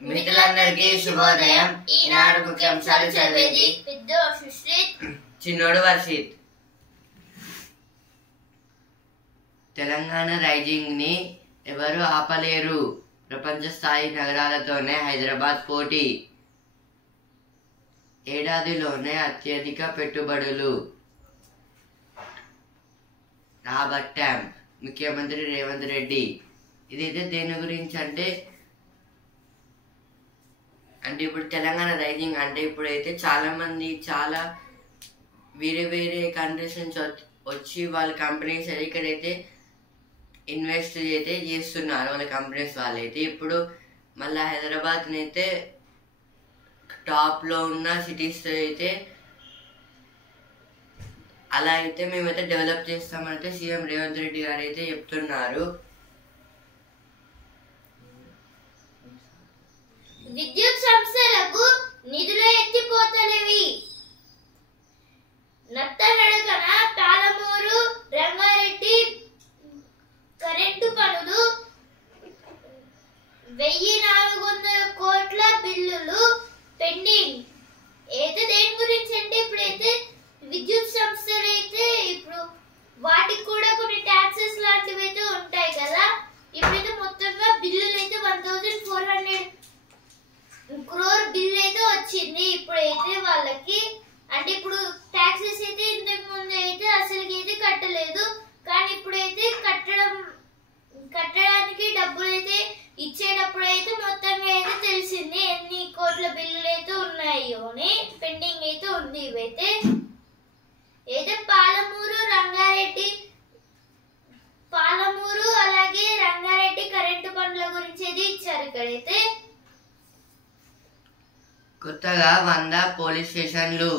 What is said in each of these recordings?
మిత్రులందరికీ శుభోదయం. ఈనాడు ముఖ్యాంశాలు చదివేది చిన్నోడు వర్షిత్. తెలంగాణ రైజింగ్ ని ఎవరు ఆపలేరు. ప్రపంచ స్థాయి నగరాలతోనే హైదరాబాద్ పోటీ. ఏడాదిలోనే అత్యధిక పెట్టుబడులు రాబట్టాం ముఖ్యమంత్రి రేవంత్ రెడ్డి. ఇదైతే దేని గురించి అంటే ఇప్పుడు తెలంగాణ రైజింగ్ అంటే ఇప్పుడైతే చాలా మంది చాలా వేరే వేరే కంట్రీస్ నుంచి వచ్చి వాళ్ళ కంపెనీస్ అయితే ఇక్కడైతే ఇన్వెస్ట్ అయితే చేస్తున్నారు. వాళ్ళ కంపెనీస్ వాళ్ళైతే ఇప్పుడు మళ్ళీ హైదరాబాద్ని అయితే టాప్లో ఉన్న సిటీస్ అయితే అలా అయితే మేమైతే డెవలప్ చేస్తామంటే సీఎం రేవంత్ రెడ్డి గారు అయితే చెప్తున్నారు. విద్యుత్ సంస్థలకు నిధులు ఎత్తిపోతలేవి. నత్తనడకన పాలమూరు రంగారెడ్డి కరెంటు పనులు 1400 కోట్ల బిల్లులు పెండింగ్. అయితే దేని గురించి అంటే ఇప్పుడైతే విద్యుత్ సంస్థలు అయితే ఇప్పుడు వాటికి కూడా కొన్ని ట్యాక్సెస్ లాంటివి అయితే ఉంటాయి కదా. ఇప్పుడైతే మొత్తంగా బిల్లులు అయితే 1400 క్రోర్ బిల్ అయితే వచ్చింది. ఇప్పుడైతే వాళ్ళకి అంటే ఇప్పుడు ట్యాక్సెస్ అయితే ఇంతకు ముందు అయితే అసలుకి అయితే కట్టలేదు, కానీ ఇప్పుడైతే కట్టడానికి డబ్బులు అయితే ఇచ్చేటప్పుడు అయితే మొత్తంగా అయితే తెలిసింది ఎన్ని కోట్ల బిల్లులు అయితే ఉన్నాయో అని. పెండింగ్ అయితే ఉంది. ఇవైతే పాలమూరు అలాగే రంగారెడ్డి కరెంటు పనుల గురించి అయితే ఇచ్చారు. ఇక్కడైతే కొత్తగా 100 పోలీస్ స్టేషన్లు.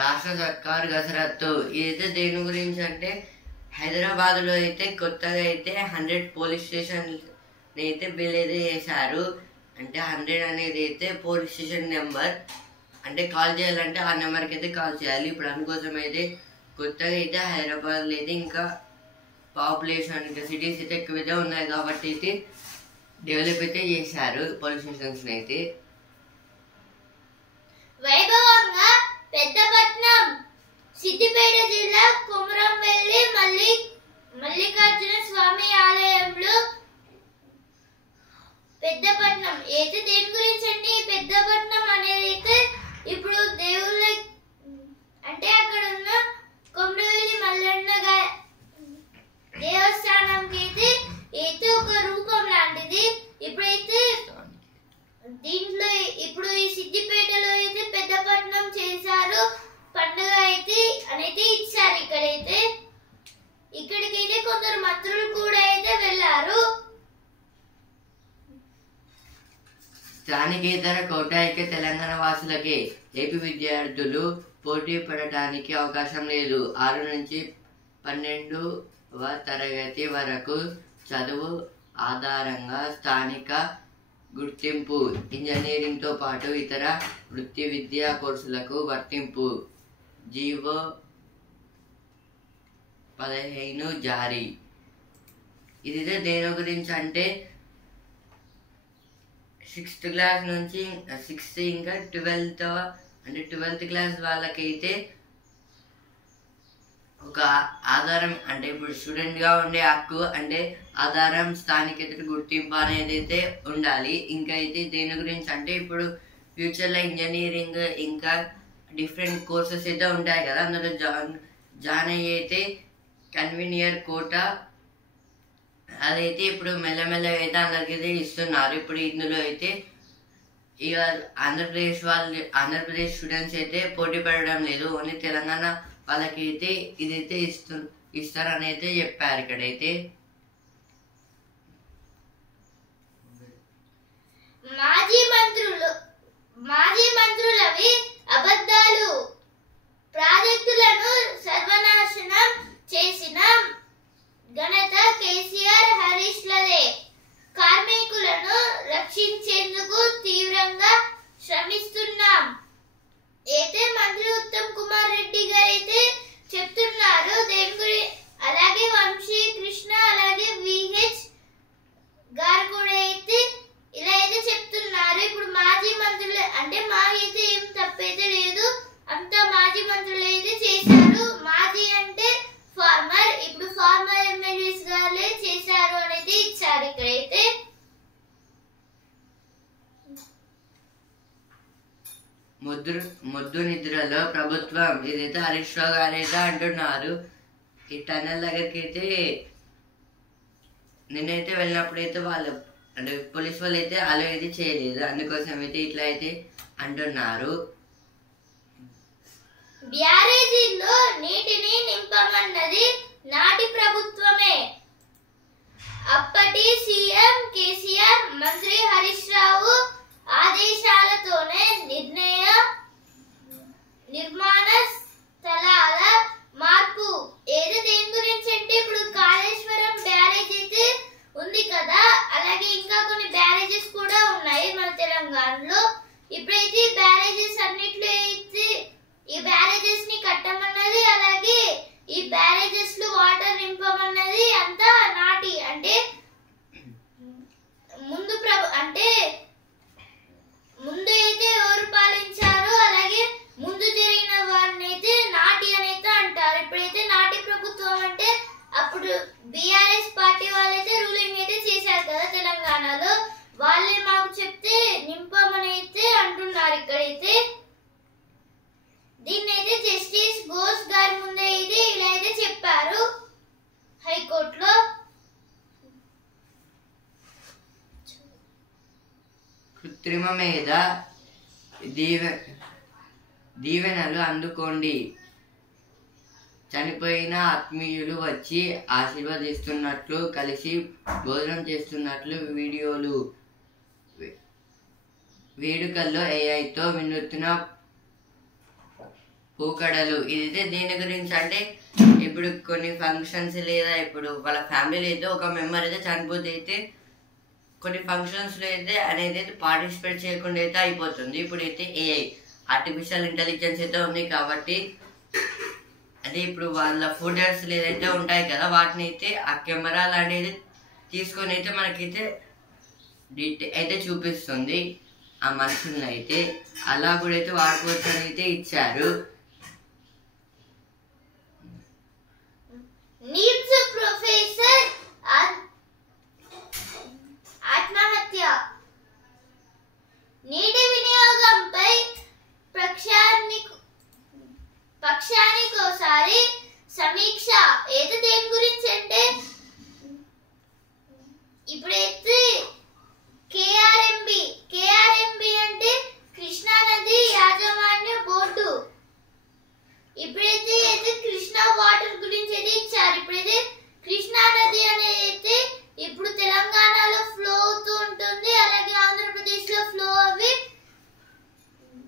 రాష్ట్ర సర్కార్ గసరత్తు. ఇదైతే దేని గురించి అంటే హైదరాబాద్ లో అయితే కొత్తగా అయితే 100 పోలీస్ స్టేషన్ అయితే బిల్ అయితే చేశారు. అంటే 100 అనేది అయితే పోలీస్ స్టేషన్ నెంబర్. అంటే కాల్ చేయాలంటే ఆ నెంబర్కి అయితే కాల్ చేయాలి. ఇప్పుడు అందుకోసం అయితే కొత్తగా అయితే హైదరాబాద్లో అయితే ఇంకా పాపులేషన్ ఇంకా సిటీస్ అయితే ఎక్కువైతే ఉన్నాయి కాబట్టి అయితే డెవలప్ అయితే చేశారు పోలీస్ స్టేషన్స్ అయితే. వైభవంగా పెద్దపట్నం సిద్దిపేట జిల్లా కొమరంవెల్లి మల్లికార్జున స్వామి ఆలయంలో పెద్దపట్నం అయితే దేని గురించి అంటే ఈ పెద్దపట్నం అనేది అయితే ఇప్పుడు దేవుళ్ళ అంటే అక్కడ ఉన్న కొమరవెల్లి మల్లన్న దేవస్థానంకి అయితే ఒక రూపం లాంటిది. ఇప్పుడైతే దీంట్లో ఇప్పుడు ఈ సిద్దిపేటలో అయితే పెద్దపట్నం చేశారు. పండుగ అయితే అనేది ఇచ్చారు. ఇక్కడికైతే కొందరు మంత్రులు కూడా అయితే వెళ్ళారు. స్థానికేతర కోటాయిక తెలంగాణ వాసులకే ఏపీ విద్యార్థులు పోటీ పడటానికి అవకాశం లేదు. 6 నుంచి 12వ తరగతి వరకు చదువు ఆధారంగా స్థానిక గుర్తింపు. ఇంజనీరింగ్ తో పాటు ఇతర వృత్తి విద్యా కోర్సులకు వర్తింపు. జీవో 15 జారీ. ఇది దేని గురించి అంటే 6th క్లాస్ నుంచి 6th ఇంకా 12th క్లాస్ వాళ్ళకైతే ఒక ఆధారం అంటే ఇప్పుడు స్టూడెంట్ గా ఉండే హక్కు అంటే ఆధారం స్థానికేతర గుర్తింపు అనేది అయితే ఉండాలి. ఇంకా అయితే దేని గురించి అంటే ఇప్పుడు ఫ్యూచర్ లో ఇంజనీరింగ్ ఇంకా డిఫరెంట్ కోర్సెస్ అయితే ఉంటాయి కదా. అందులో జాయిన్ అయ్యి అయితే కన్వీనియర్ కోటా అదైతే ఇప్పుడు మెల్లమెల్లగా అయితే అందరికైతే ఇస్తున్నారు. ఇప్పుడు ఇందులో అయితే ఇక ఆంధ్రప్రదేశ్ స్టూడెంట్స్ అయితే పోటీ పడడం లేదు. ఓన్లీ తెలంగాణ వాళ్ళకి అయితే ఇదైతే ఇస్తారని అయితే చెప్పారు. ఇక్కడైతే మాజీ మంత్రులవి అబద్ధాలు. ప్రాజెక్టులను సర్వనాశనం చేసిన ఘనత కేసీఆర్ హరీష్ లదే. కార్మికులను రక్షించేందుకు తీవ్రంగా శ్రమిస్తున్నాం అయితే మంత్రి ఉత్తమ్ కుమార్ రెడ్డి గారు అయితే చెప్తున్నారు. అలాగే వంశీ కృష్ణ ముద్దు నిద్రలో ప్రభుత్వం ఇదైతే హరీష్ రావు గారు అయితే అంటున్నారు. ఈ టన్నెల్ దగ్గరికి అయితే నేనైతే వెళ్ళినప్పుడైతే వాళ్ళు అంటే పోలీస్ వాళ్ళు అయితే అలా అయితే చేయలేదు, అందుకోసం అయితే ఇట్లా అయితే అంటున్నారు. బ్యారేజీల్లో నీటిని నింపమన్నది నాటి ప్రభుత్వమే. అప్పటి సీఎం కేసీఆర్, మంత్రి హరీష్ రావు ఆదేశాలతోనే నిర్మాణ స్థలాల మార్పు. ఏదో దేని గురించి అంటే ఇప్పుడు కాళేశ్వరం బ్యారేజ్ అయితే ఉంది కదా, అలాగే ఇంకా కొన్ని బ్యారేజెస్ కూడా ఉన్నాయి మన తెలంగాణలో. ఇప్పుడైతే ఈ బ్యారేజెస్ అన్నిట్లో అయితే ఈ బ్యారేజెస్ ని కట్టమన్నది, అలాగే ఈ బ్యారేజెస్ లో వాటర్ నింపమన్నది అంతా నాటి అంటే ముందు అయితే ఎవరు పాలించారు, అలాగే ముందు జరిగిన వారిని అయితే నాటి అని అయితే అంటారు. ఇప్పుడైతే నాటి ప్రభుత్వం అంటే అప్పుడు బీఆర్ఎస్ పార్టీ వాళ్ళైతే రూలింగ్ అయితే చేశారు కదా తెలంగాణలో, వాళ్ళే మాకు చెప్తే నింపమని అయితే అంటున్నారు. ఇక్కడైతే దీన్ని అయితే జస్టిస్ ఘోష్ గారి ముందే అయితే ఇలా అయితే చెప్పారు హైకోర్టులో. కృత్రిమ మీద దీవెనలు అందుకోండి. చనిపోయిన ఆత్మీయులు వచ్చి ఆశీర్వదిస్తున్నట్లు, కలిసి భోజనం చేస్తున్నట్లు వీడియోలు. వేడుకల్లో ఏఐతో వినూత్న పూకడలు. ఇదైతే దేని గురించి అంటే ఇప్పుడు కొన్ని ఫంక్షన్స్ లేదా ఇప్పుడు వాళ్ళ ఫ్యామిలీలో అయితే ఒక మెంబర్ అయితే చనిపోతే అయితే కొన్ని ఫంక్షన్స్లో అయితే అనేది అయితే పార్టిసిపేట్ చేయకుండా అయితే అయిపోతుంది. ఇప్పుడైతే ఏఐ ఆర్టిఫిషియల్ ఇంటెలిజెన్స్ అయితే ఉంది కాబట్టి అంటే ఇప్పుడు వాళ్ళ ఫోటోస్ ఏదైతే ఉంటాయి కదా వాటిని అయితే ఆ కెమెరాలు అనేది తీసుకొని అయితే మనకైతే అయితే చూపిస్తుంది ఆ మనుషులను అయితే. అలా కూడా అయితే వాడుకోవచ్చు అని అయితే ఇచ్చారు. ప్రొఫెసర్ ఆత్మహత్య. నీటి వినియోగంపై పక్షానికోసారి సమీక్ష. ఏదో దేని గురించి అంటే ఇప్పుడైతే కేఆర్ఎంబి అంటే కృష్ణా నది యాజమాన్య బోర్డు. ఇప్పుడైతే కృష్ణా వాటర్ గురించి అయితే ఇచ్చారు. ఇప్పుడైతే కృష్ణా నది అనేది అయితే ఇప్పుడు తెలంగాణలో ఫ్లో అవుతూ ఉంటుంది, అలాగే ఆంధ్రప్రదేశ్ లో ఫ్లో అవి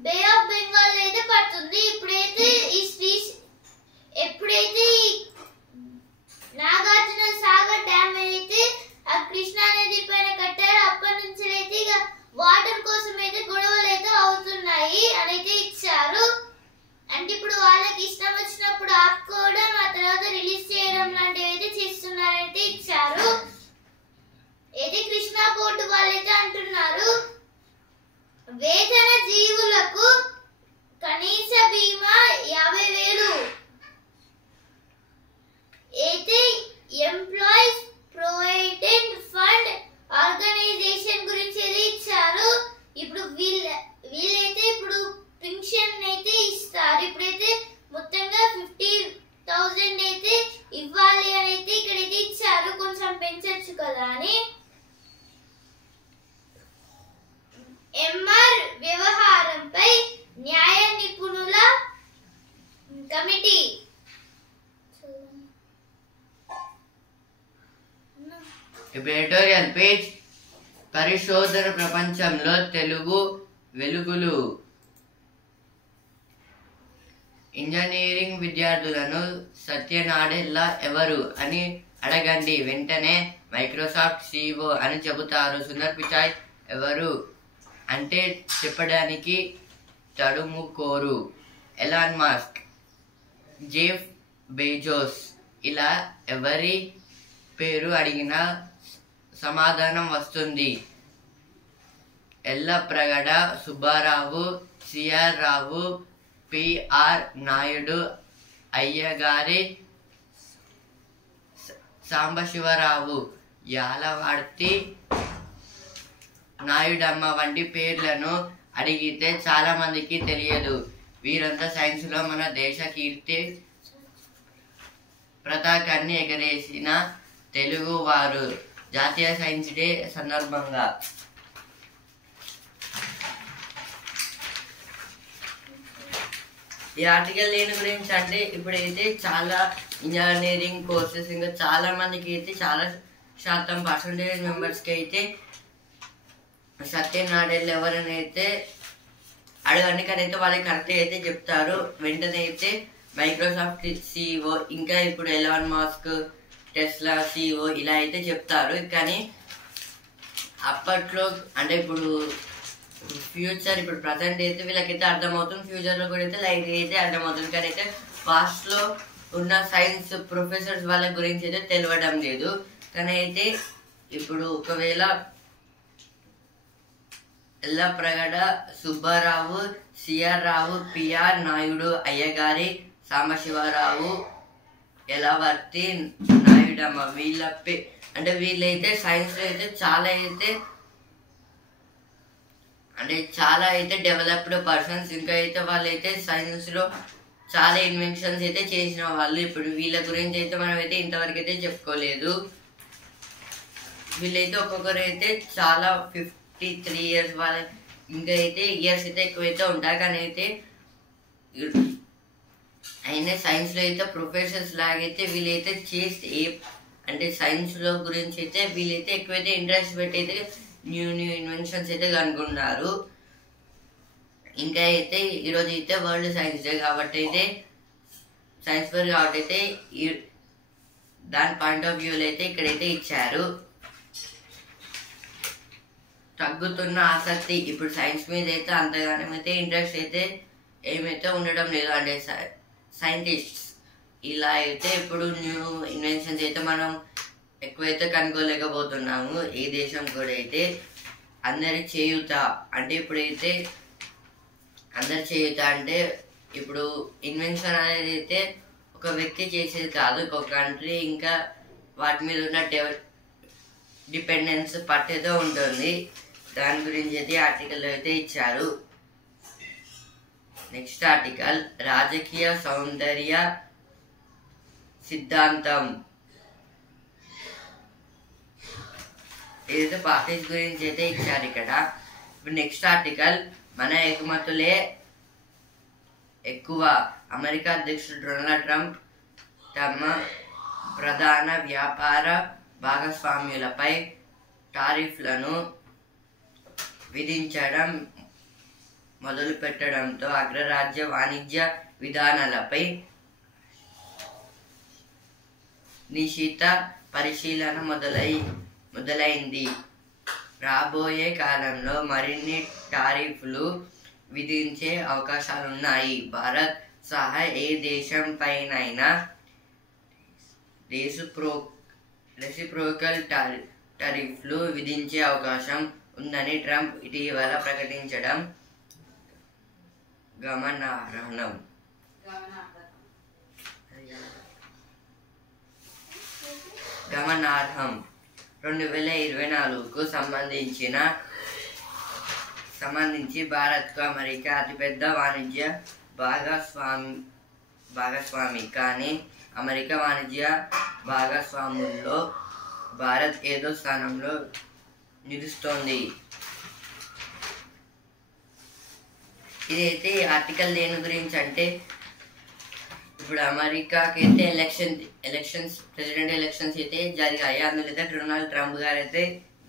బే ఆఫ్ బెంగాల్ అయితే పడుతుంది. ఎప్పుడైతే నాగార్జున సాగర్ డ్యామ్ అయితే ఆ కృష్ణా నది పైన కట్టారు, అప్పటి నుంచి అయితే ఇక వాటర్ కోసం అయితే గొడవలు అయితే అవుతున్నాయి అని అయితే ఇచ్చారు. అంటే ఇప్పుడు వాళ్ళకి ఇష్టం వచ్చినప్పుడు ఆపుకోవడం, ఆ తర్వాత రిలీజ్ చేయడం లాంటివి అయితే చేస్తున్నారైతే ఇచ్చారు. ఇది కృష్ణా బోర్డు వాళ్ళైతే అంటున్నారు. వేతన జీవులకు కనీస బీమా 50,000 అయితే ఎంప్లాయీస్ ప్రొవిడెంట్ ఫండ్ ఆర్గనైజేషన్ గురించి అయితే ఇచ్చారు. ఇప్పుడు వీళ్ళైతే ఇప్పుడు పెన్షన్ అయితే ఇస్తారు. ఇప్పుడైతే మొత్తంగా 50,000 అయితే ఇవ్వాలి అని అయితే ఇక్కడైతే ఇచ్చారు, కొంచెం పెంచొచ్చు కదా అని. ఎంఆర్ వ్యవహారంపై న్యాయ నిపుణుల కమిటీ. Editorial page. పరిశోధన ప్రపంచంలో తెలుగు వెలుగులు. ఇంజనీరింగ్ విద్యార్థులను సత్యనాడెల్లా ఎవరు అని అడగండి, వెంటనే మైక్రోసాఫ్ట్ CEO అని చెబుతారు. సుందర్ పిచాయ్ ఎవరు అంటే చెప్పడానికి తడుముకోరు. ఎలాన్ మస్క్, జెఫ్ బెజోస్, ఇలా ఎవరి పేరు అడిగినా సమాధానం వస్తుంది. ఎల్లప్రగడ సుబ్బారావు, సిఆర్ రావు, పిఆర్ నాయుడు, అయ్యగారి సాంబశివరావు, యాలవార్తి నాయుడమ్మ వంటి పేర్లను అడిగితే చాలా మందికి తెలియదు. వీరంతా సైన్స్ లో మన దేశ కీర్తి పతాకాన్ని ఎగరేసిన తెలుగు వారు. జాతీయ సైన్స్ డే సందర్భంగా ఈ ఆర్టికల్ దేని గురించి అంటే ఇప్పుడైతే చాలా ఇంజనీరింగ్ కోర్సెస్ ఇంకా చాలా మందికి అయితే చాలా శాతం పర్సంటేజ్ మెంబర్స్కి అయితే సత్యనారాయణ ఎవరైనా అయితే అడగండి కానీ అయితే వాళ్ళకి కరెక్ట్ అయితే చెప్తారు. వెంటనే అయితే మైక్రోసాఫ్ట్ సిఇఓ ఇంకా ఇప్పుడు ఎలాన్ మస్క్ టెస్లా సిఇఓ ఇలా అయితే చెప్తారు. కానీ అప్పట్లో అంటే ఇప్పుడు ఫ్యూచర్ ఇప్పుడు ప్రజెంట్ అయితే వీళ్ళకైతే అర్థమవుతుంది, ఫ్యూచర్లో కూడా అయితే లైట్ అయితే అర్థమవుతుంది. కానీ అయితే పాస్ట్లో ఉన్న సైన్స్ ప్రొఫెసర్స్ వాళ్ళ గురించి అయితే తెలియడం లేదు. కానీ అయితే ఇప్పుడు ఒకవేళ ఎల్లప్రగడ సుబ్బారావు, సిఆర్ రావు, పిఆర్ నాయుడు, అయ్యగారి సాంబశివరావు, ఎలవర్తి నాయుడమ్మ వీళ్ళ అంటే వీళ్ళైతే సైన్స్లో అయితే చాలా అయితే డెవలప్డ్ పర్సన్స్. ఇంకా అయితే వాళ్ళైతే సైన్స్లో చాలా ఇన్వెన్షన్స్ అయితే చేసిన వాళ్ళు. ఇప్పుడు వీళ్ళ గురించి అయితే మనం అయితే ఇంతవరకు అయితే చెప్పుకోలేదు. వీళ్ళైతే ఒక్కొక్కరు అయితే చాలా 53 years వాళ్ళ ఇంకా అయితే ఇయర్స్ అయితే ఎక్కువైతే ఉంటాయి. కానీ అయితే అయినా సైన్స్లో అయితే ప్రొఫెసర్స్ లాగైతే వీళ్ళైతే చేస్తే అంటే సైన్స్లో గురించి అయితే వీళ్ళైతే ఎక్కువైతే ఇంట్రెస్ట్ పెట్టి అయితే న్యూ ఇన్వెన్షన్స్ అయితే కనుక్కున్నారు. ఇంకా అయితే ఈరోజు అయితే వరల్డ్ సైన్స్ డే కాబట్టి అయితే సైన్స్ ఫేర్ కాబట్టి అయితే దాని పాయింట్ ఆఫ్ వ్యూలో అయితే ఇక్కడైతే ఇచ్చారు. తగ్గుతున్న ఆసక్తి ఇప్పుడు సైన్స్ మీద అయితే అంతగానం అయితే ఇంట్రెస్ట్ అయితే ఏమైతే ఉండడం లేదు. అంటే సైంటిస్ట్స్ ఇలా అయితే ఇప్పుడు న్యూ ఇన్వెన్షన్స్ అయితే మనం ఎక్కువైతే కనుక్కోలేకపోతున్నాము. ఈ దేశం కూడా అయితే అందరి చేయూత అంటే ఇప్పుడైతే అందరి చేయూత అంటే ఇప్పుడు ఇన్వెన్షన్ అనేది అయితే ఒక వ్యక్తి చేసేది కాదు, ఒక కంట్రీ ఇంకా వాటి మీద ఉన్న డిపెండెన్స్ పట్టేతో ఉంటుంది. దాని గురించి అయితే ఆర్టికల్ అయితే ఇచ్చారు. నెక్స్ట్ ఆర్టికల్ రాజకీయ సౌందర్య సిద్ధాంతం. ఏదైతే పార్టీస్ గురించి అయితే ఇచ్చారు ఇక్కడ. ఇప్పుడు నెక్స్ట్ ఆర్టికల్ మన ఎగుమతులే ఎక్కువ. అమెరికా అధ్యక్షుడు డొనాల్డ్ ట్రంప్ తమ ప్రధాన వ్యాపార భాగస్వామ్యులపై టారిఫ్లను విధించడం మొదలు పెట్టడంతో అగ్రరాజ్య వాణిజ్య విధానాలపై నిశిత పరిశీలన మొదలైంది. రాబోయే కాలంలో మరిన్ని టారిఫ్లు విధించే అవకాశాలున్నాయి. భారత్ సహా ఏ దేశం పైనైనా రెసిప్రోకల్ టారిఫ్లు విధించే అవకాశం ఉందని ట్రంప్ ఇటీవల ప్రకటించడం గమనార్హం. 2024కు సంబంధించి భారత్కు అమెరికా అతిపెద్ద వాణిజ్య భాగస్వామి. కానీ అమెరికా వాణిజ్య భాగస్వాముల్లో భారత్ ఏదో స్థానంలో నిలుస్తోంది. ఇదైతే ఆర్టికల్ దేని గురించి అంటే ఇప్పుడు అమెరికాకి అయితే ఎలక్షన్స్ ప్రెసిడెంట్ ఎలక్షన్స్ అయితే జరిగాయి. అందులో అయితే డొనాల్డ్ ట్రంప్ గారు అయితే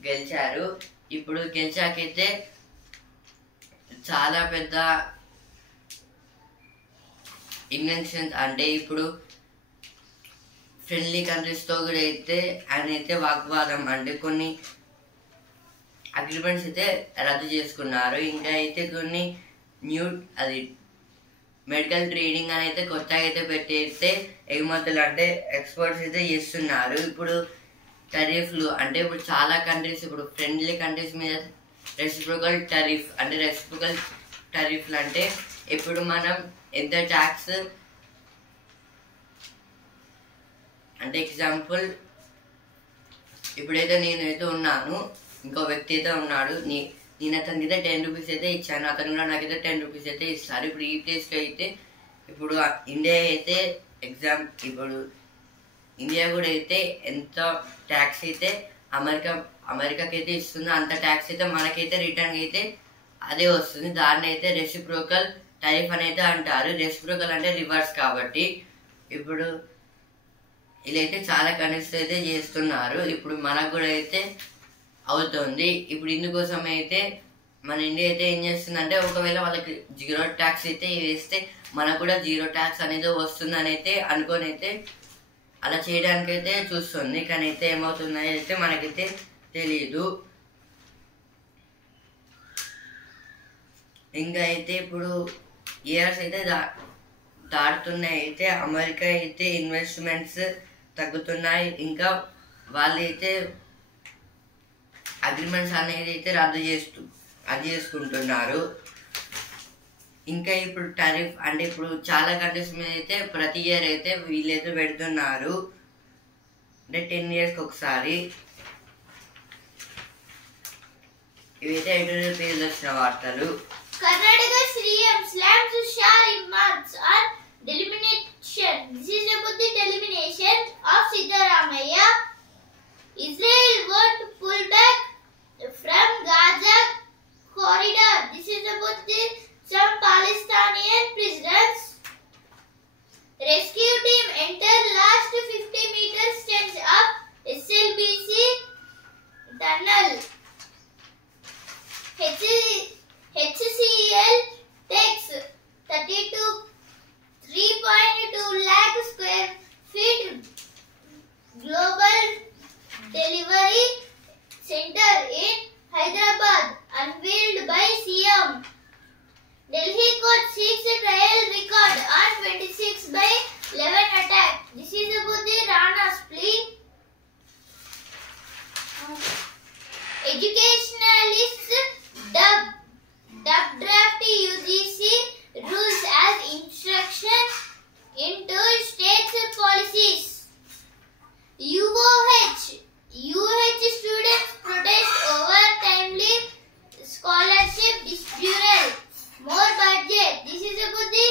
గెలిచారు. ఇప్పుడు గెలిచాకైతే చాలా పెద్ద ఇన్వెన్షన్స్ అంటే ఇప్పుడు ఫ్రెండ్లీ కంట్రీస్తో కూడా అయితే ఆయన అయితే వాగ్వాదం అంటే కొన్ని అగ్రిమెంట్స్ అయితే రద్దు చేసుకున్నారు. ఇంకా అయితే కొన్ని మెడికల్ ట్రేడింగ్ అని అయితే కొత్తగా అయితే పెట్టేస్తే ఎగుమతులు అంటే ఎక్స్పోర్ట్స్ అయితే చేస్తున్నారు. ఇప్పుడు టరీఫ్లు అంటే ఇప్పుడు చాలా కంట్రీస్ ఇప్పుడు ఫ్రెండ్లీ కంట్రీస్ మీద రెసిప్రోకల్ టరీఫ్లు అంటే ఇప్పుడు మనం ఎంత ట్యాక్స్ అంటే ఎగ్జాంపుల్ ఇప్పుడైతే నేనైతే ఉన్నాను, ఇంకో వ్యక్తి అయితే ఉన్నాడు, నేను అతనికి అయితే 10 రూపీస్ అయితే ఇచ్చాను, అతను కూడా నాకైతే 10 రూపీస్ అయితే ఇస్తారు. ఇప్పుడు ఈ ప్లేస్లో అయితే ఇప్పుడు ఇండియా అయితే ఇప్పుడు ఇండియా కూడా అయితే ఎంత ట్యాక్స్ అయితే అమెరికాకి అయితే ఇస్తుందో అంత ట్యాక్స్ అయితే మనకైతే రిటర్న్ అయితే అదే వస్తుంది. దాన్ని అయితే రెసిప్రోకల్ టారిఫ్ అని అయితే అంటారు. రెసిప్రోకల్ అంటే రివర్స్ కాబట్టి ఇప్పుడు వీళ్ళైతే చాలా కంట్రీస్ అయితే చేస్తున్నారు. ఇప్పుడు మనకు కూడా అయితే అవుతుంది. ఇప్పుడు ఇందుకోసం అయితే మన ఇండియా అయితే ఏం చేస్తుందంటే ఒకవేళ వాళ్ళకి 0 ట్యాక్స్ అయితే వేస్తే మనకు కూడా 0 ట్యాక్స్ అనేది వస్తుందని అయితే అనుకొని అయితే అలా చేయడానికి అయితే చూస్తుంది. కానీ అయితే ఏమవుతుందో అయితే మనకైతే తెలీదు. ఇంకా అయితే ఇప్పుడు ఇయర్స్ అయితే దాటుతున్నాయి. అయితే అమెరికా అయితే ఇన్వెస్ట్మెంట్స్ తగ్గుతున్నాయి. ఇంకా వాళ్ళైతే అగ్రిమెంట్స్ అనేది అయితే రద్దు చేసుకుంటున్నారు. ఇంకా ఇప్పుడు టారిఫ్ అంటే ఇప్పుడు చాలా కంట్రీస్ మీద అయితే ప్రతి ఇయర్ అయితే వీళ్ళైతే పెడుతున్నారు. అంటే 10 yearsకి ఒకసారి. ఇవైతే ఎడిటోరియల్ పేజ్లో వచ్చిన వార్తలు. Karnataka CM slams Shah remarks on delimitation. This is about the delimitation of Siddaramaiah. Israel won't pull back from Gaza corridor. This is about some Palestinian prisoners. Rescue team enter last 50 meters stretch of SLBC tunnel. HCL takes 3.2 lakh square feet global delivery center in Hyderabad unveiled by CM. Delhi court seeks a trial record on 26/11 attack. This is about the Rana's plea. Educationalists dub draft UGC rules as instruction into states' policies. UH students protest over timely scholarship disbursal. More budget. This is about the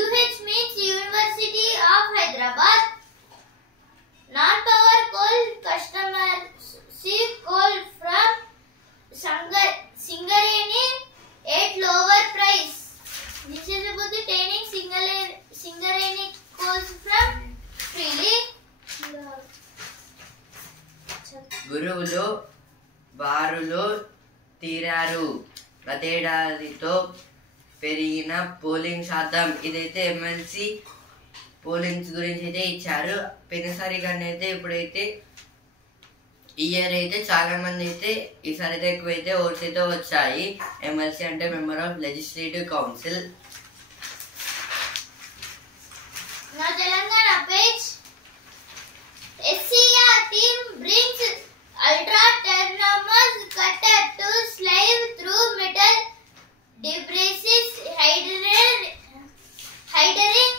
UH means University of Hyderabad. Non-power coal customers see coal from Singareni at lower price. This is about the training Singareni coals from freely. గురువులు బారులు తీరారు. గతేడాదితో పెరిగిన polling శాతం. ఇదైతే MLC pollings గురించి అయితే ఇచ్చారు. పోయినసారి కానీ అయితే ఇప్పుడైతే ఈ ఇయర్ అయితే చాలా మంది అయితే ఈసారి అయితే ఎక్కువైతే ఓట్స్ అయితే వచ్చాయి. ఎమ్మెల్సీ అంటే member of legislative council. Now Telangana page. SCR team brings ultra tenacious cutter to slive through metal debris, hiding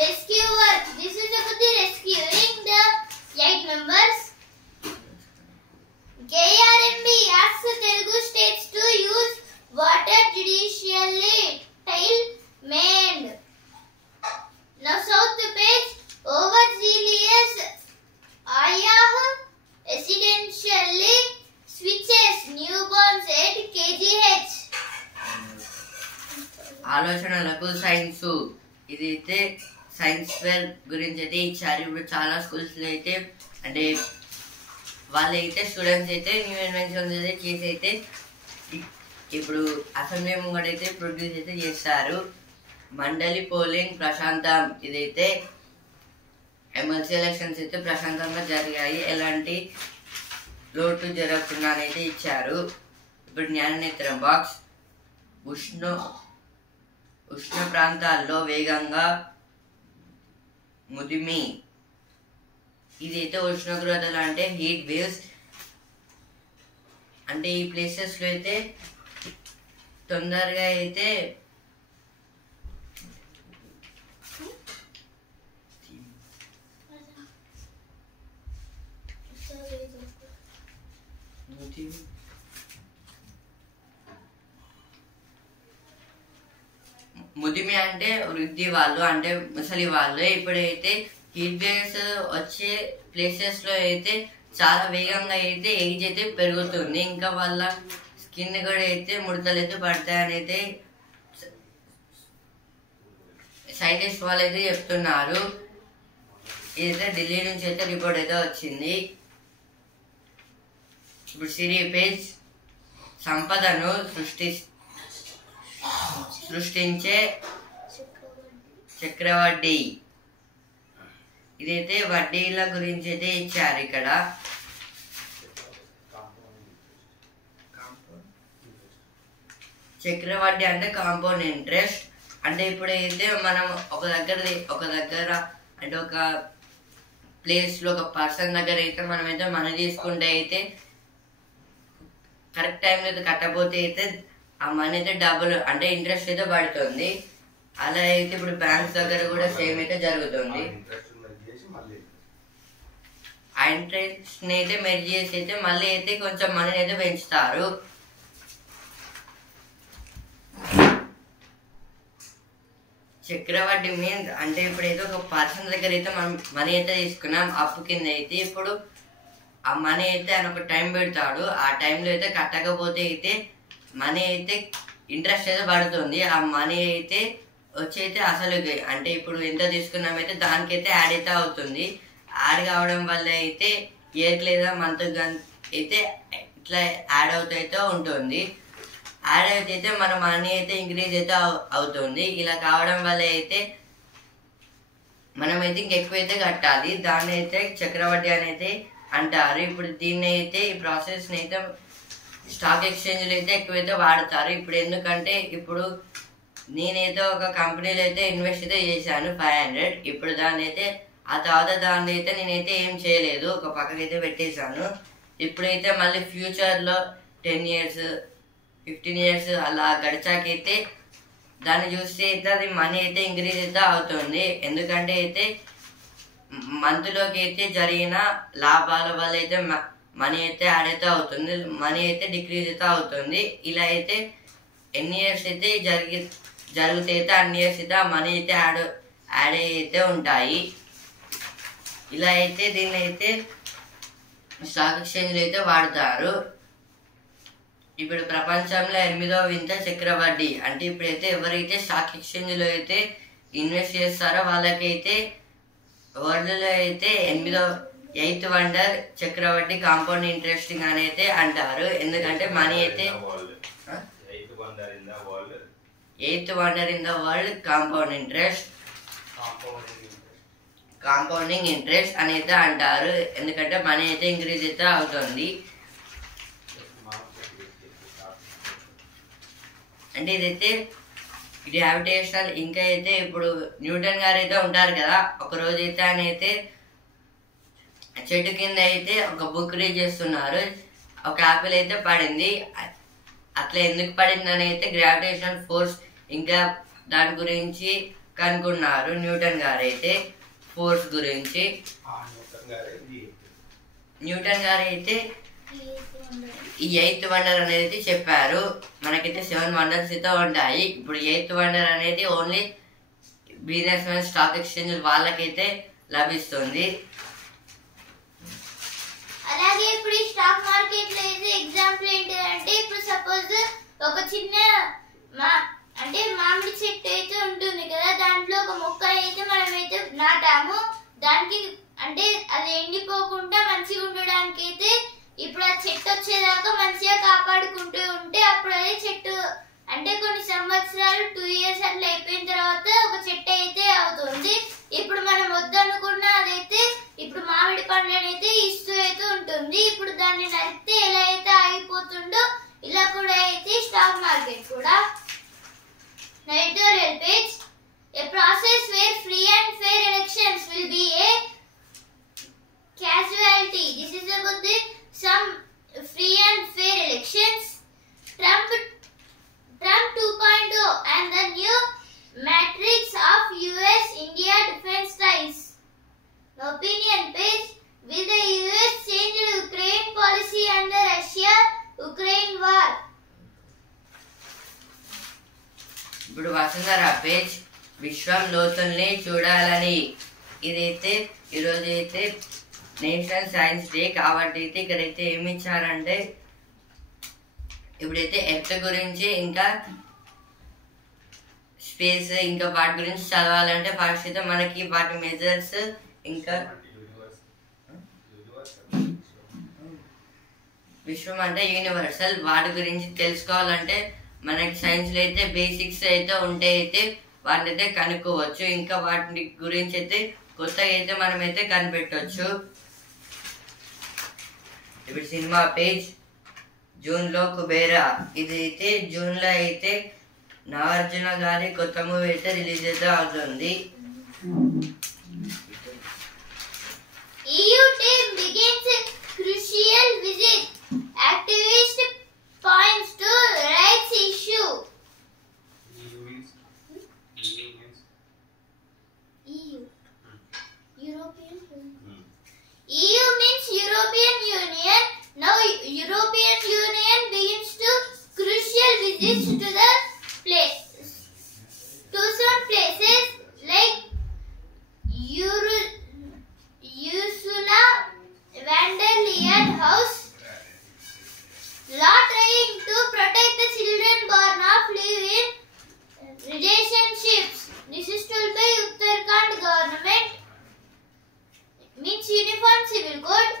rescue work. This is about the rescuing the 8 members. KRMB asks Telugu states to use water judicially till mend. Now south page. Overzealous Ayah residentially switches newborns at KGH. ఆలోచనలకు science. ఇదైతే science fair గురించి అయితే ఇచ్చారు. ఇప్పుడు చాలా స్కూల్స్లో అయితే అంటే వాళ్ళైతే స్టూడెంట్స్ అయితే న్యూ ఇన్వెన్షన్స్ అయితే చేసి అయితే ఇప్పుడు అసెంబ్లీ ముంగట అయితే ప్రొడ్యూస్ అయితే చేస్తారు. మండలి పోలింగ్ ప్రశాంతం. ఇదైతే ఎమ్మెల్సీ ఎలక్షన్స్ అయితే ప్రశాంతంగా జరిగాయి, ఎలాంటి లోటు జరగకుండా అయితే ఇచ్చారు. ఇప్పుడు జ్ఞాననేత్రం బాక్స్. ఉష్ణ ప్రాంతాల్లో వేగంగా ముదిమి. ఇదైతే ఉష్ణోగ్రతలు అంటే హీట్ వేవ్స్. అంటే ఈ ప్లేసెస్లో అయితే తొందరగా అయితే ముదిమి అంటే వృద్ధి వాళ్ళు, అంటే ముసలి వాళ్ళు. ఇప్పుడైతే హీట్ వేవ్స్ వచ్చే ప్లేసెస్ లో అయితే చాలా వేగంగా అయితే ఏజ్ అయితే పెరుగుతుంది. ఇంకా వాళ్ళ స్కిన్ కూడా అయితే ముడతలు అయితే పడతాయని అయితే సైంటిస్ట్ వాళ్ళు అయితే చెప్తున్నారు. ఇదైతే ఢిల్లీ నుంచి అయితే రిపోర్ట్ అయితే వచ్చింది. ఇప్పుడు సిరి పేజ్ సంపదను సృష్టించే చక్రవడ్డీ. ఇదైతే వడ్డీల గురించి అయితే ఇచ్చారు ఇక్కడ. చక్రవడ్డీ అంటే కాంపౌండ్ ఇంట్రెస్ట్. అంటే ఇప్పుడైతే మనం ఒక దగ్గర అంటే ఒక ప్లేస్ లో ఒక పర్సన్ దగ్గర అయితే మనమైతే మనీ తీసుకుంటే అయితే కరెక్ట్ టైంలో అయితే కట్టకపోతే అయితే ఆ మనీ అయితే డబుల్ అంటే ఇంట్రెస్ట్ అయితే పడుతుంది. అలా అయితే ఇప్పుడు బ్యాంక్స్ దగ్గర కూడా సేమ్ అయితే జరుగుతుంది. ఆ ఇంట్రెస్ట్ అయితే మెర్జ్ చేసి అయితే మళ్ళీ అయితే కొంచెం మనీ అయితే పెంచుతారు. చక్రవడ్డీ మీన్స్ అంటే ఇప్పుడైతే ఒక పర్సన్ దగ్గర అయితే మనం మనీ అయితే తీసుకున్నాం అప్పు కింద అయితే, ఇప్పుడు ఆ మనీ అయితే ఆయన ఒక టైం పెడతాడు. ఆ టైంలో అయితే కట్టకపోతే అయితే మనీ అయితే ఇంట్రెస్ట్ అయితే పడుతుంది. ఆ మనీ అయితే వచ్చి అయితే అసలు అంటే ఇప్పుడు ఎంత తీసుకున్నామైతే దానికైతే యాడ్ అయితే అవుతుంది. యాడ్ కావడం వల్ల అయితే ఇయర్కి లేదా మంత్ అయితే ఇట్లా యాడ్ అవుతూ ఉంటుంది. యాడ్ అయితే మన మనీ అయితే ఇంక్రీజ్ అయితే అవుతుంది. ఇలా కావడం వల్ల అయితే మనమైతే ఇంకెక్కువ అయితే కట్టాలి. దాన్ని అయితే చక్రవడ్డీ అని అయితే అంటారు. ఇప్పుడు దీన్ని అయితే ఈ ప్రాసెస్ని అయితే స్టాక్ ఎక్స్చేంజ్లో అయితే ఎక్కువైతే వాడతారు. ఇప్పుడు ఎందుకంటే ఇప్పుడు నేనైతే ఒక కంపెనీలో అయితే ఇన్వెస్ట్ అయితే చేశాను 500. ఇప్పుడు దాన్ని అయితే ఆ తర్వాత దాన్ని అయితే నేనైతే ఏం చేయలేదు, ఒక పక్కకైతే పెట్టేశాను. ఇప్పుడైతే మళ్ళీ ఫ్యూచర్లో 10 years 15 years అలా గడిచాకైతే దాన్ని చూస్తే అయితే అది మనీ అయితే ఇంక్రీజ్ అయితే అవుతుంది. ఎందుకంటే అయితే మంత్లోకి అయితే జరిగిన లాభాల వల్ల అయితే మనీ అయితే యాడ్ అయితే అవుతుంది, మనీ అయితే డిక్రీజ్ అయితే అవుతుంది. ఇలా అయితే ఎన్ని ఇయర్స్ అయితే జరిగితే అయితే అన్ని ఇయర్స్ అయితే ఆ మనీ అయితే యాడ్ అయితే ఉంటాయి. ఇలా అయితే దీన్ని అయితే స్టాక్ ఎక్స్చేంజ్లో అయితే వాడతారు. ఇప్పుడు ప్రపంచంలో 8వ వింత చక్రవడ్డీ. అంటే ఇప్పుడైతే ఎవరైతే స్టాక్ ఎక్స్చేంజ్లో అయితే ఇన్వెస్ట్ చేస్తారో వాళ్ళకైతే వరల్డ్లో అయితే 8th వండర్ చక్రవడ్డీ కాంపౌండ్ ఇంట్రెస్టింగ్ అని అయితే అంటారు. ఎందుకంటే మనీ అయితే 8th wonder in the world compounding interest అని అయితే అంటారు. ఎందుకంటే మనీ అయితే ఇంక్రీజ్ అయితే అవుతుంది. అంటే ఇదైతే గ్రావిటేషనల్. ఇంకా అయితే ఇప్పుడు న్యూటన్ గారు అయితే ఉంటారు కదా, ఒక రోజు అయితే ఆయన అయితే చెట్టు కింద అయితే ఒక బుక్ రీడ్ చేస్తున్నారు. ఒక యాపిల్ అయితే పడింది. అట్లా ఎందుకు పడింది అని అయితే గ్రావిటేషనల్ ఫోర్స్ ఇంకా దాని గురించి కనుక్కున్నారు న్యూటన్ గారు అయితే. ఫోర్స్ గురించి న్యూటన్ గారు అయితే ఈ 8th వండర్ అనేది చెప్పారు. మనకైతే 7 వండర్స్ అయితే ఉంటాయి. ఇప్పుడు 8th వండర్ అనేది only business man stock exchange వాళ్ళకైతే లభిస్తుంది. అలాగే ఇప్పుడు ఈ స్టాక్ మార్కెట్ లో అయితే ఎగ్జాంపుల్ ఏంటంటే ఇప్పుడు సపోజ్ ఒక చిన్న అంటే మామిడి చెట్టు అయితే ఉంటుంది కదా, దాంట్లో ఒక మొక్క అయితే మనమైతే నాటాము. దానికి అంటే అది ఎండిపోకుండా మంచిగా ఉండడానికి అయితే ఇప్పుడు ఆ చెట్టు వచ్చేదాకా మంచిగా కాపాడుకుంటూ ఉంటే అప్పుడు అది చెట్టు అంటే కొన్ని సంవత్సరాలు 2 years అట్లా అయిపోయిన తర్వాత ఒక చెట్టు అయితే అవుతుంది. ఇప్పుడు మనం వద్దనుకున్న అదైతే ఇప్పుడు మామిడి పండ్లను అయితే ఇస్తూ అయితే ఉంటుంది. ఇప్పుడు దాన్ని నరికితే ఎలా అయితే ఆగిపోతుందో ఇలా కూడా అయితే స్టాక్ మార్కెట్ కూడా. Editorial page. A process where free and fair elections will be a casualty. This is about some free and fair elections. Trump 2.0 and the new matrix of US-India defense ties. Opinion page. Will the US change Ukraine policy under Russia-Ukraine war? ఇప్పుడు Vasundhara page విశ్వం లోతుల్ని చూడాలని. ఇదైతే ఈరోజు అయితే national science day కాబట్టి అయితే ఇక్కడైతే ఏమి ఇచ్చారంటే ఇప్పుడైతే ఎర్త్ గురించి ఇంకా స్పేస్ ఇంకా వాటి గురించి చదవాలంటే ఫస్ట్ అయితే మనకి వాటి మెజర్స్ ఇంకా విశ్వం అంటే యూనివర్సల్ వాటి గురించి తెలుసుకోవాలంటే మనకి సైన్స్లో అయితే బేసిక్స్ అయితే ఉంటే అయితే వాటిని అయితే కనుక్కోవచ్చు. ఇంకా వాటి గురించి అయితే కొత్తగా అయితే మనమైతే కనిపెట్టవచ్చు. ఇప్పుడు సినిమా పేజ్ జూన్లో కుబేరా. ఇదైతే జూన్లో అయితే నాగార్జున గారి కొత్త మూవీ అయితే రిలీజ్ అయితే అవుతుంది. EU team begins crucial visit. Activist points to rights issue. EU. European Union. EU means European Union. Now European Union begins to crucial visits to the places. To some places like Ursula von der Leyen house. Law trying to protect the children born of live-in relationships. This is told by Uttarakhand government. Means uniform civil code.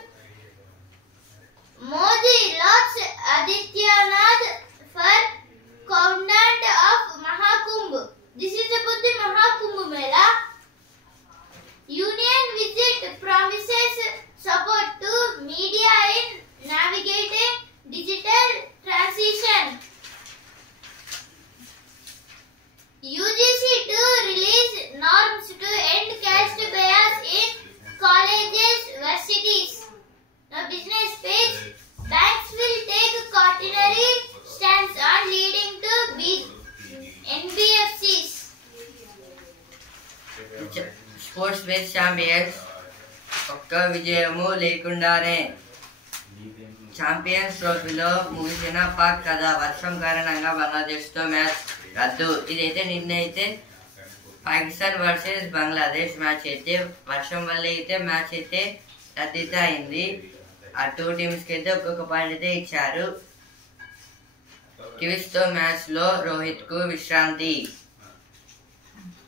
Modi lauds Adityanath for commandant of Mahakumbh. This is about the Mahakumbh Mela. Union visit promises support to media in navigating digital transition. UGC to release norms to end caste bias in colleges, universities. Now business page. Banks will take cautionary stance on leading to big NBFCs. Sports base champions ఒక్క విజయము లేకుండానే champions ట్రోఫీలో ముగిసిన పాక్ కథ. వర్షం కారణంగా బంగ్లాదేశ్తో match రద్దు. ఇదైతే నిన్న అయితే పాకిస్తాన్ వర్సెస్ బంగ్లాదేశ్ మ్యాచ్ అయితే వర్షం వల్ల అయితే మ్యాచ్ అయితే రద్దు అయింది. ఆ 2 టీమ్స్కి అయితే ఒక్కొక్క పాయింట్ అయితే ఇచ్చారు. కివీస్తో మ్యాచ్లో రోహిత్కు విశ్రాంతి.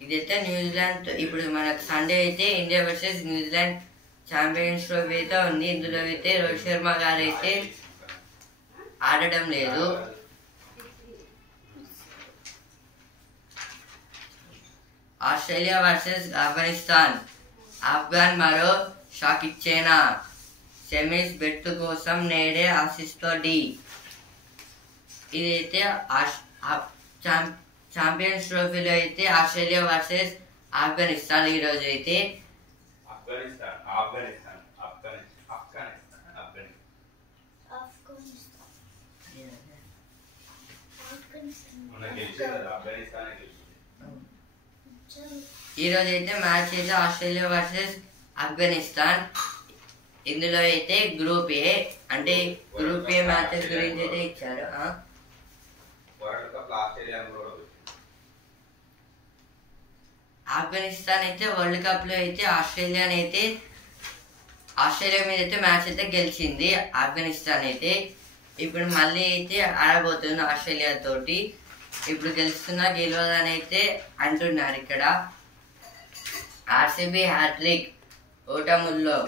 ఇదైతే న్యూజిలాండ్ ఇప్పుడు మనకు సండే అయితే India versus New Zealand champions trophy అయితే ఉంది. ఇందులో అయితే రోహిత్ శర్మ గారు అయితే ఆడడం లేదు. Australia versus Afghanistan. ఆఫ్ఘన్ మరో షాక్ ఇచ్చేనా. సెమీస్ బెట్టు కోసం నేడే ఆసిస్తో డి. ఇదైతే ఛాంపియన్స్ ట్రోఫీలో అయితే ఆస్ట్రేలియా వర్సెస్ ఆఫ్ఘనిస్తాన్ ఈరోజు అయితే ఈరోజు అయితే మ్యాచ్ అయితే ఆస్ట్రేలియా వర్సెస్ ఆఫ్ఘనిస్తాన్. ఇందులో అయితే గ్రూప్ ఏ అంటే గ్రూప్ ఏ మ్యాచెస్ గురించి అయితే ఇచ్చారు. ఆఫ్ఘనిస్తాన్ అయితే వరల్డ్ కప్ లో అయితే ఆస్ట్రేలియా మీద అయితే మ్యాచ్ అయితే గెలిచింది. ఆఫ్ఘనిస్తాన్ అయితే ఇప్పుడు మళ్ళీ అయితే ఆడబోతుంది ఆస్ట్రేలియా తోటి. ఇప్పుడు గెలుస్తున్నా గెలవదని అయితే అంటున్నారు. ఇక్కడ ఆర్సీబీ హ్యాట్రిక్ ఓటముల్లో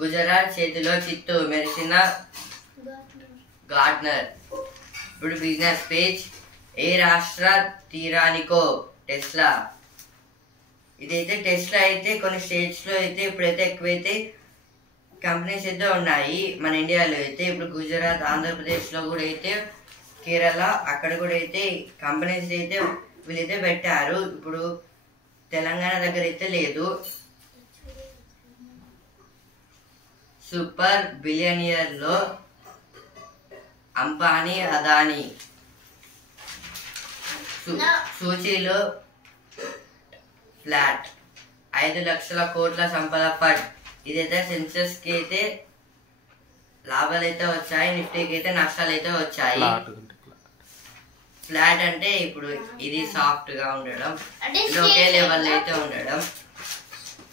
గుజరాత్ చేతిలో చిత్తు మెరిసిన గార్డ్నర్. ఇప్పుడు బిజినెస్ పేజ్. ఏ రాష్ట్ర తీరానికో టెస్లా. ఇదైతే టెస్లా అయితే కొన్ని స్టేట్స్ లో అయితే ఇప్పుడైతే ఎక్కువైతే కంపెనీస్ అయితే ఉన్నాయి మన ఇండియాలో అయితే. ఇప్పుడు గుజరాత్, ఆంధ్రప్రదేశ్ లో కూడా అయితే, కేరళ అక్కడ కూడా అయితే కంపెనీస్ అయితే వీళ్ళైతే పెట్టారు. ఇప్పుడు తెలంగాణ దగ్గర అయితే లేదు. సూపర్ బిలియనియర్ లో అంబానీ, అదానీ సూచీలో ఫ్లాట్. 5 లక్షల కోట్ల సంపద ఫండ్. ఇదైతే సెన్సెస్ కి అయితే లాభాలు అయితే వచ్చాయి, నిఫ్టీకి అయితే నష్టాలు అయితే వచ్చాయి. ఫ్లాట్ అంటే ఇప్పుడు ఇది సాఫ్ట్ గా ఉండడం, అంటే ఒకే లెవెల్ అయితే ఉండడం.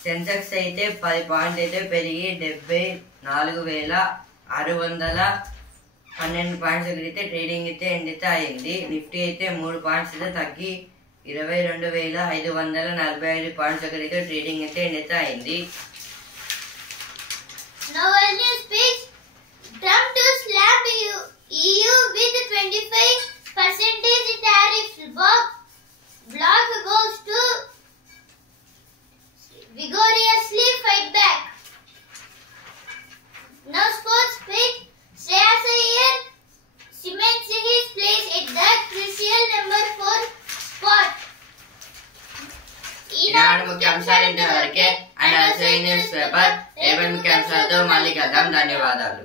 సెన్సెక్స్ అయితే 10 పాయింట్స్ అయితే పెరిగి 74,612 పాయింట్స్ అయితే ట్రేడింగ్ అయితే ఎండ్ అయితే అయింది. నిఫ్టీ అయితే 3 పాయింట్స్ అయితే తగ్గి 22,545 పాయింట్స్ అయితే ట్రేడింగ్ అయితే ఎండ్ అయితే అయింది. Now our news page. Trump to slap EU with 25% tariff bloc goes to vigorously fight back. Now sports page. Shreyas Iyer cements his place at the crucial number 4 spot. ఈనాడు ముఖ్యాంశాలు ఇంతవరకే. And news paper రేపటి ముఖ్యాంశాలతో మళ్ళీ కలుద్దాం. ధన్యవాదాలు.